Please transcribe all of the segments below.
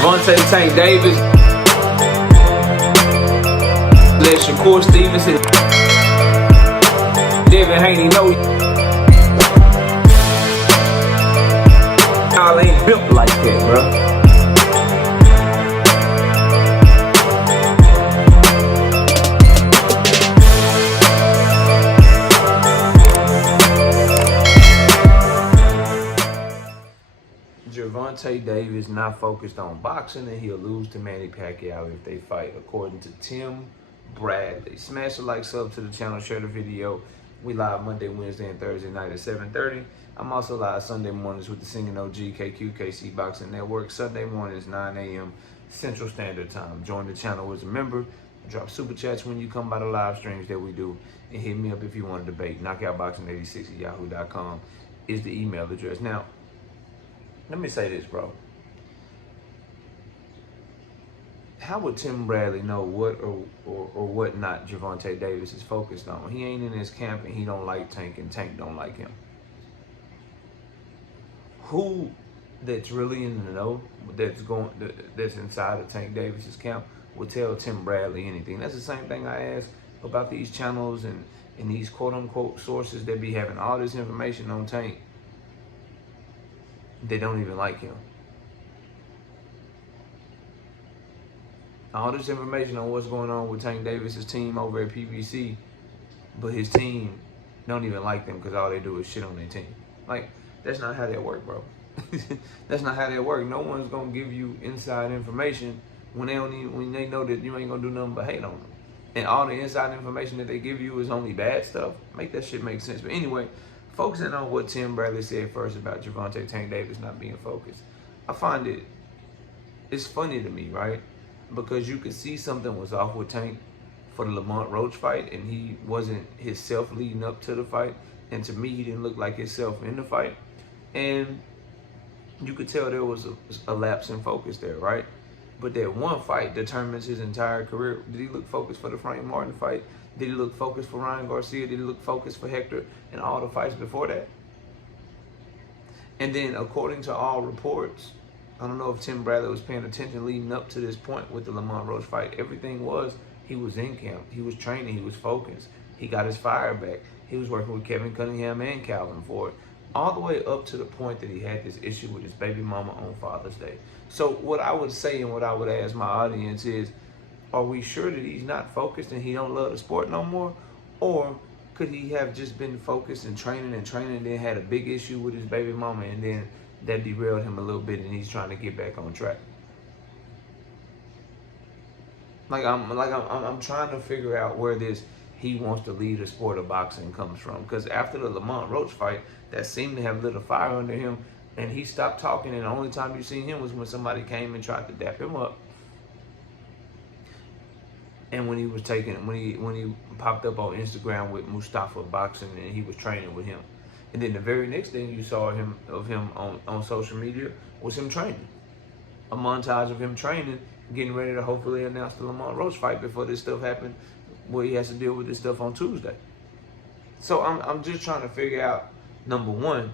Gervonta Tank Davis. Let Shakur Stevenson. Devin Haney know y'all ain't built like that, bro. Gervonta Davis not focused on boxing, and he'll lose to Manny Pacquiao if they fight, according to Tim Bradley. Smash the like, sub to the channel, share the video. We live Monday, Wednesday, and Thursday night at 7:30. I'm also live Sunday mornings with the Singing OG KC Boxing Network. Sunday mornings 9 a.m. Central Standard Time. Join the channel as a member. Drop super chats when you come by the live streams that we do, and hit me up if you want to debate. KnockoutBoxing86@yahoo.com is the email address. Now, let me say this, bro. How would Tim Bradley know what or what not Gervonta Davis is focused on? He ain't in his camp, and he don't like Tank, and Tank don't like him. Who that's really in the know, that's inside of Tank Davis's camp, will tell Tim Bradley anything? That's the same thing I ask about these channels and these quote-unquote sources that be having all this information on Tank. They don't even like him. All this information on what's going on with Tank Davis's team over at PBC, but his team don't even like them because all they do is shit on their team. Like, that's not how that work, bro. That's not how that work. No one's gonna give you inside information when they know that you ain't gonna do nothing but hate on them. And all the inside information that they give you is only bad stuff. Make that shit make sense. But anyway, focusing on what Tim Bradley said first about Gervonta Tank Davis not being focused, I find it's funny to me, right? Because you could see something was off with Tank for the Lamont Roach fight, and he wasn't himself leading up to the fight. And to me, he didn't look like himself in the fight. And you could tell there was a lapse in focus there, right? But that one fight determines his entire career. Did he look focused for the Frank Martin fight? Did he look focused for Ryan Garcia? Did he look focused for Hector and all the fights before that? And then, according to all reports, I don't know if Tim Bradley was paying attention leading up to this point with the Lamont Roach fight. Everything was, he was in camp, he was training, he was focused, he got his fire back, he was working with Kevin Cunningham and Calvin Ford, all the way up to the point that he had this issue with his baby mama on Father's Day. So what I would say and what I would ask my audience is, are we sure that he's not focused and he don't love the sport no more? Or could he have just been focused and training and then had a big issue with his baby mama, and then that derailed him a little bit and he's trying to get back on track? I'm trying to figure out where this he wants to lead the sport of boxing comes from. Because after the Lamont Roach fight, that seemed to have lit a fire under him, and he stopped talking, and the only time you seen him was when somebody came and tried to dap him up. And when he popped up on Instagram with Mustafa Boxing, and he was training with him. And then the very next thing you saw of him on social media was him training. A montage of him training, getting ready to hopefully announce the Lamont Roach fight before this stuff happened, where he has to deal with this stuff on Tuesday. So I'm just trying to figure out, number one,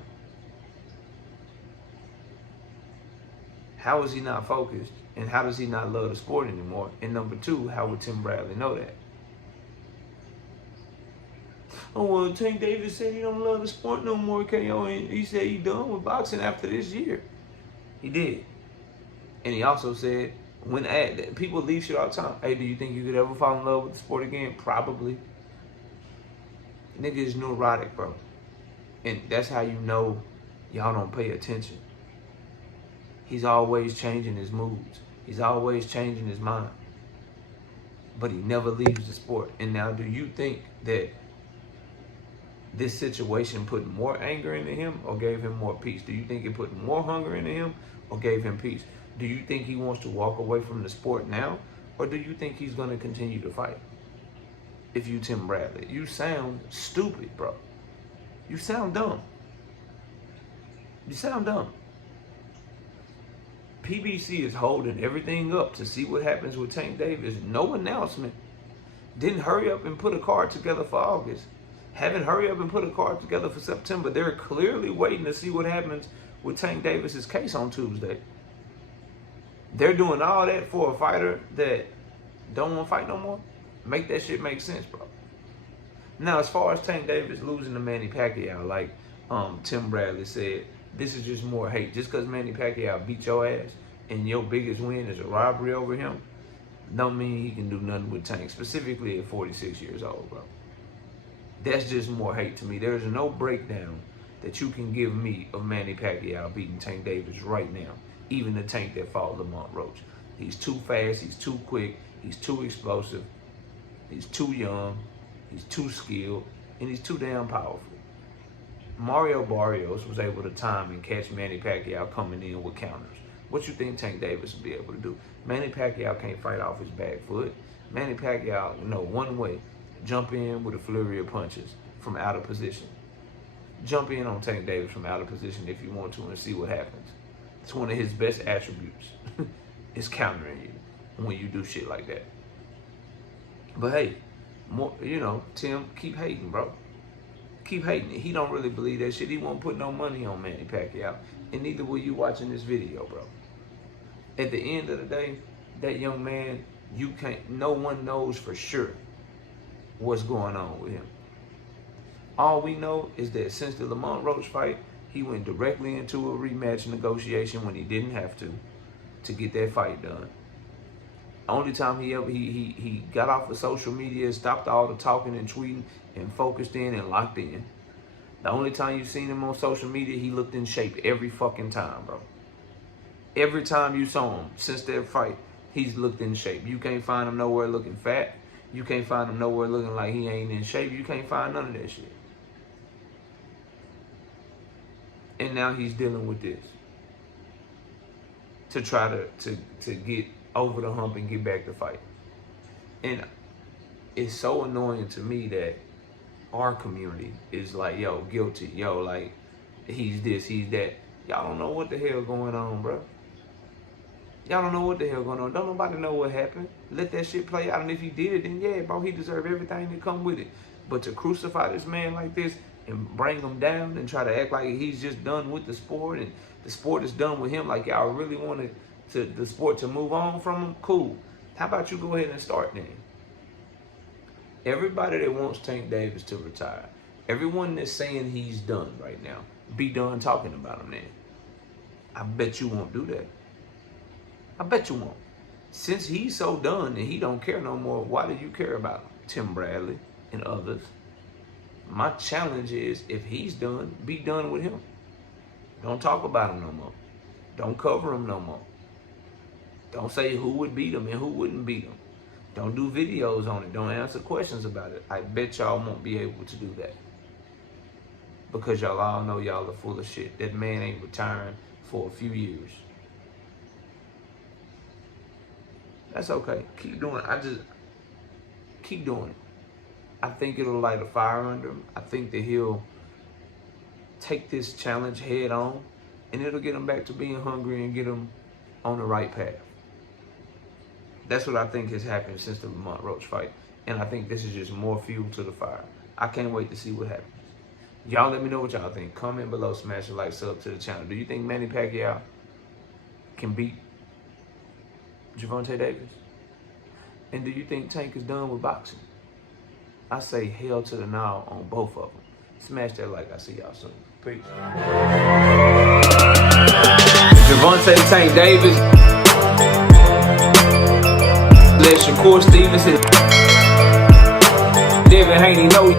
how is he not focused? And how does he not love the sport anymore? And number two, how would Tim Bradley know that? Oh, well, Tank Davis said he don't love the sport no more, KO, and he said he done with boxing after this year. He did. And he also said, people leave shit all the time. Hey, do you think you could ever fall in love with the sport again? Probably. Nigga is neurotic, bro. And that's how you know y'all don't pay attention. He's always changing his moods. He's always changing his mind. But he never leaves the sport. And now, do you think that this situation put more anger into him or gave him more peace? Do you think it put more hunger into him or gave him peace? Do you think he wants to walk away from the sport now, or do you think he's going to continue to fight? If you Tim Bradley, you sound stupid, bro. You sound dumb. You sound dumb. PBC is holding everything up to see what happens with Tank Davis. No announcement. Didn't hurry up and put a card together for August. Haven't hurry up and put a card together for September. They're clearly waiting to see what happens with Tank Davis's case on Tuesday. They're doing all that for a fighter that don't want to fight no more. Make that shit make sense, bro. Now, as far as Tank Davis losing to Manny Pacquiao, like Tim Bradley said, this is just more hate. Just because Manny Pacquiao beat your ass and your biggest win is a robbery over him, don't mean he can do nothing with Tank, specifically at 46 years old, bro. That's just more hate to me. There's no breakdown that you can give me of Manny Pacquiao beating Tank Davis right now, even the Tank that fought Lamont Roach. He's too fast, he's too quick, he's too explosive, he's too young, he's too skilled, and he's too damn powerful. Mario Barrios was able to time and catch Manny Pacquiao coming in with counters. What you think Tank Davis will be able to do? Manny Pacquiao can't fight off his back foot. Manny Pacquiao, one way, jump in with a flurry of punches from out of position. Jump in on Tank Davis from out of position if you want to and see what happens. It's one of his best attributes. It's countering you when you do shit like that. But hey, Tim, keep hating, bro. Keep hating it. He don't really believe that shit. He won't put no money on Manny Pacquiao. And neither will you watching this video, bro. At the end of the day, that young man, no one knows for sure what's going on with him. All we know is that since the Lamont Roach fight, he went directly into a rematch negotiation when he didn't have to get that fight done. Only time he got off of social media, stopped all the talking and tweeting, and focused in and locked in. The only time you've seen him on social media, he looked in shape every fucking time, bro. Every time you saw him since that fight, he's looked in shape. You can't find him nowhere looking fat. You can't find him nowhere looking like he ain't in shape. You can't find none of that shit. And now he's dealing with this to try to get over the hump and get back to fight. And it's so annoying to me that our community is like, yo, guilty. Yo, like, he's this, he's that. Y'all don't know what the hell going on, bro. Y'all don't know what the hell going on. Don't nobody know what happened. Let that shit play out. And if he did it, then yeah, bro, he deserved everything that come with it. But to crucify this man like this and bring him down and try to act like he's just done with the sport and the sport is done with him, like y'all really wanted the sport to move on from him, cool. How about you go ahead and start then? Everybody that wants Tank Davis to retire, everyone that's saying he's done right now, be done talking about him then. I bet you won't do that. I bet you won't. Since he's so done and he don't care no more, why do you care about Tim Bradley and others? My challenge is, if he's done, be done with him. Don't talk about him no more. Don't cover him no more. Don't say who would beat him and who wouldn't beat him. Don't do videos on it. Don't answer questions about it. I bet y'all won't be able to do that. Because y'all all know y'all are full of shit. That man ain't retiring for a few years. That's okay. Keep doing it. Keep doing it. I think it'll light a fire under him. I think that he'll take this challenge head on, and it'll get him back to being hungry and get him on the right path. That's what I think has happened since the Lamont Roach fight. And I think this is just more fuel to the fire. I can't wait to see what happens. Y'all let me know what y'all think. Comment below, smash a like, sub to the channel. Do you think Manny Pacquiao can beat Gervonta Davis? And do you think Tank is done with boxing? I say hell to the no on both of them. Smash that like. I'll see y'all soon. Peace. Gervonta Tank Davis. Let Shakur Stevenson. Devin Haney know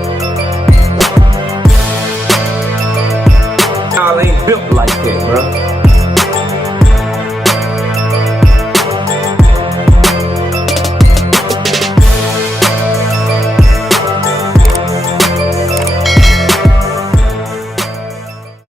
y'all ain't built like that, bro.